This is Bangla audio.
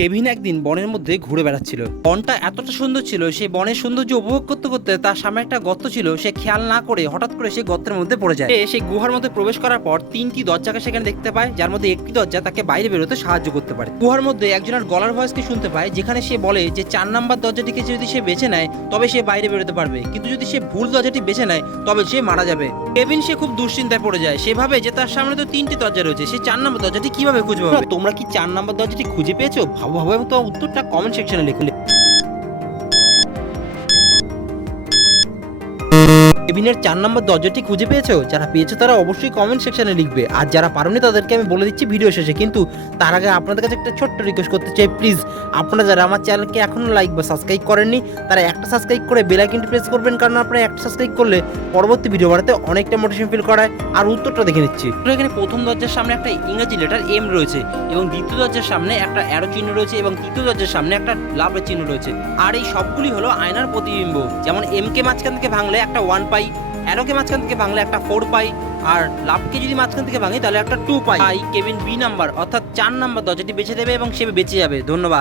কেভিন একদিন বনের মধ্যে ঘুরে বেড়াচ্ছিল। বনটা এতটা সুন্দর ছিল, সে বনের সৌন্দর্য উপভোগ করতে করতে তার সামনে একটা গর্ত ছিল, সে খেয়াল না করে হঠাৎ করে সে গর্তের মধ্যে পড়ে যায়। সে গুহার মধ্যে প্রবেশ করার পর তিনটি দরজাকে সেখানে দেখতে পায়, যার মধ্যে একটি দরজা তাকে বাইরে বেরোতে সাহায্য করতে পারে। গুহার মধ্যে একজনের গলার ভয়েসকে শুনতে পায়, যেখানে সে বলে যে, চার নাম্বার দরজাটিকে যদি সে বেছে নেয়, তবে সে বাইরে বেরোতে পারবে। কিন্তু যদি সে ভুল দরজাটি বেছে নেয়, তবে সে মারা যাবে। কেভিন সে খুব দুশ্চিন্তায় পড়ে যায়। সেভাবে যে, তার সামনে তো তিনটি দরজা রয়েছে, সে চার নম্বর দরজাটি কীভাবে খুঁজবে? তোমরা কি চার নম্বর দরজাটি খুঁজে পেয়েছ? ভাবো হবে তোমার উত্তরটা কমেন্ট সেকশনে লিখুন। কেবিনের চার নম্বর দরজাটি খুঁজে পেয়েছ? যারা পেয়েছ তারা অবশ্যই কমেন্ট সেকশনে লিখবে। আর যারা পারোনি তাদেরকে আমি বলে দিচ্ছি ভিডিও শেষে। কিন্তু তার আগে আপনাদের কাছে একটা ছোট্ট রিকোয়েস্ট করতে চাই প্লিজ আপনারা যারা আমার চ্যানেলকে এখনও লাইক বা সাবস্ক্রাইব করেননি, তারা একটা সাবস্ক্রাইব করে বেল আইকনটি প্রেস করবেন, কারণ আপনারা একটা সাবস্ক্রাইব করলে পরবর্তী ভিডিও বাড়াতে অনেকটা মোটিভেশন ফিল করায়। আর উত্তরটা দেখে নিচ্ছি। এখানে প্রথম দরজার সামনে একটা ইংরেজি লেটার এম রয়েছে এবং দ্বিতীয় দরজার সামনে একটা অ্যারো চিহ্ন রয়েছে এবং তৃতীয় দরজার সামনে একটা লাভের চিহ্ন রয়েছে। আর এই সবগুলি হলো আয়নার প্রতিবিম্ব। যেমন এম কে মাঝখান থেকে ভাঙলে একটা ওয়ান পাই। অ্যারোকে মাঝখান থেকে ভাঙলে একটা ফোর পাই, আর লাভকে যদি মাঝখান থেকে ভাঙি, তাহলে একটা two pi, cabin B number, অর্থাৎ চার নাম্বার দরজাটি বেছে দেবে এবং সে বেঁচে যাবে। ধন্যবাদ।